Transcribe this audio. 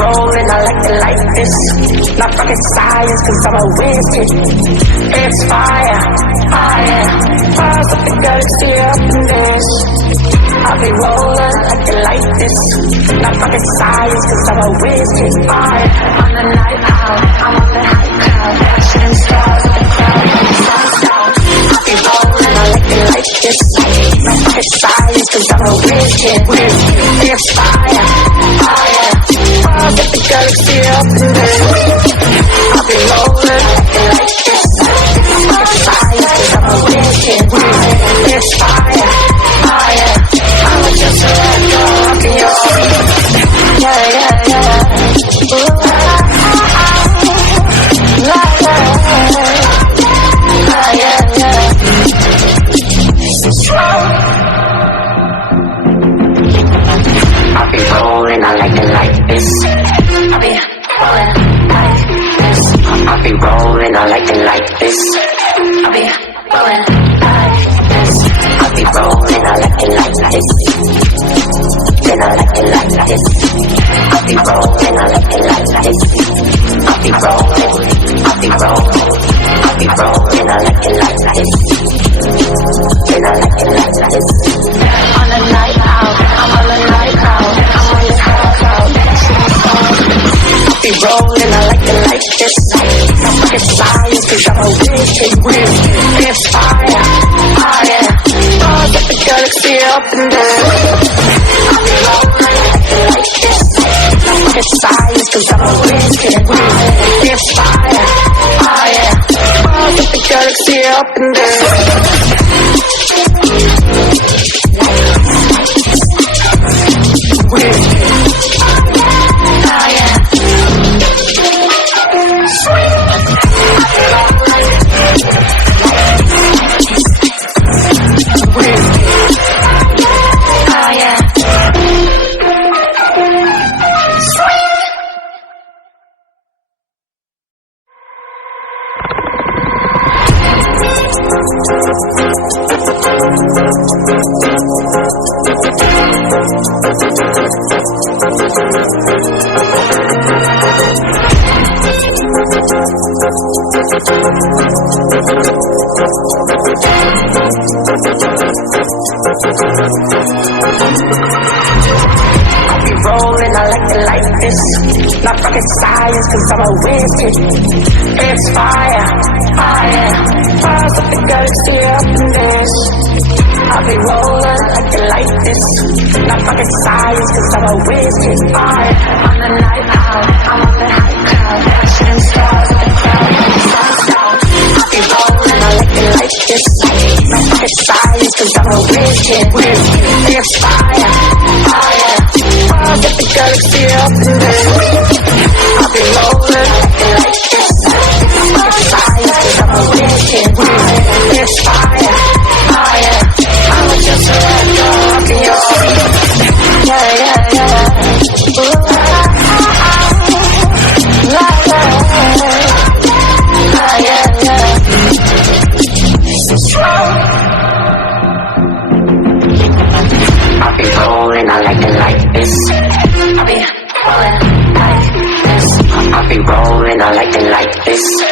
Rolling, I like it like this. Not fucking science, cause I'm a wizard. It's fire, fire. Fires up the galaxy up in this. I'll be rolling like it like this. Not fucking science, cause I'm a wizard. Fire, on the night out, I'm on the high cloud. Shooting stars at the crowd, sun's out. I'll be rolling, I like it like this. Not fucking science, cause I'm a wizard. It's fire, fire. Fires up the galaxy up in there. I'll be rolling like this. It's fire, cause I'm a wizard. It's fire, fire. I'm just a red dog in your feet. Yeah, yeah, yeah. Ooh, yeah, yeah. I'll be rolling, I like it like this. I'll be rolling like this. I'll be rolling, I like it like this. I'll be rolling like this. I'll be rolling, I like it like this. Then I like it like this. I'll be rolling, I like it like this. I'll be rolling, I'll be rolling. I'll be rolling, I like it like this. Then I like it like this. On the night out, I'm on the night out. I'm on the high cloud. I'll be rolling, I like it like this. I'm fucking science, cause I'm a wizard. It's fire, fire. Stars at the galaxy up in there. I'll be rolling, I like it like this. I'm fucking science, cause I'm a wizard. It's fire, fire. Stars at the galaxy up in there. Not fucking science, cause I'm a wizard. It's fire, fire. Fires up the galaxy up in this. I'll be rolling like it like this. Not fucking science, cause I'm a wizard. Fire, on the night out, I'm on the high cloud. Shooting stars at the crowd, sun's out. I'll be rolling, I like it like this. Not fucking science, cause I'm a wizard. It's fire, fire. Fires up the galaxy up in this. I'll be rolling like this. Science, cause I'm a wizard. It's fire, fire. I'm just a red dog in your feet. Yeah, yeah, yeah. Ooh, yeah, yeah. I'll be rolling, I like it like this. I'll be rolling like this. I'll be rolling, I like it like this.